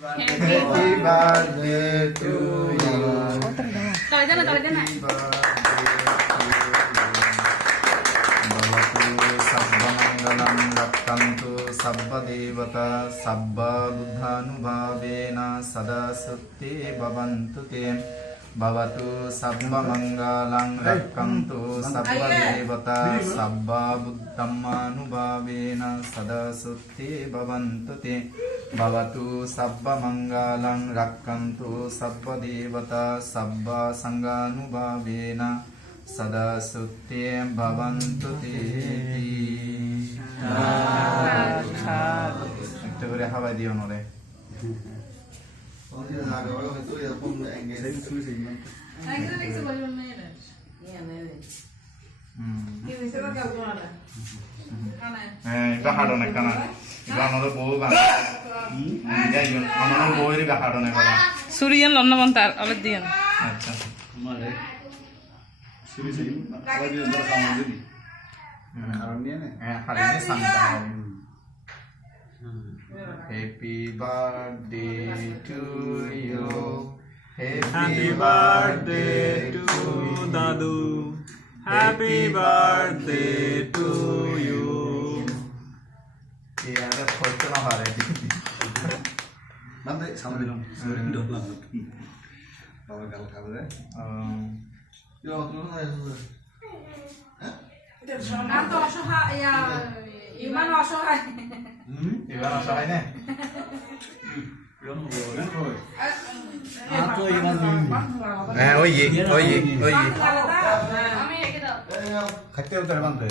Happy birthday to you. Sabbamangalam rakkantu sabba devata sabba buddhanubhavena sada sutti bhavantu te. Bhavatu sabbamangalam rakkantu sabba devata sabba buddhammanubhavena sada sutti bhavantu te. Bhavatu sabbamangalam rakkantu sabba devata sabba sanganubhavena sada sutti bhavantu te. একটা করে হাওয়াই দিও নরে। Baharon একটা না এটা আমাদের বউ গান আমাদের বউয়ের বাহারন একটা সুরিয়ান লন্নবন্তার আবার দিয়ান আচ্ছা আমারে সুরি সেই আওয়াজ দিয়ে ধরা সামনে দিবি কারণ নিয়ে নে হ্যাঁ হারিয়ে সাংটা Happy birthday to you. Happy birthday to Dadu. Happy birthday to you. ये यार फोटो ना हारे মানে সামনে দিলাম সুরি ঢোকলাম বাবা গাল খাবে ইয়া তুমি না আর তো অসহায় ইমান অসহায় 이거는 어서하네. 네, 오이. আমি একে দাও খাইতে উত্তর বান্ধে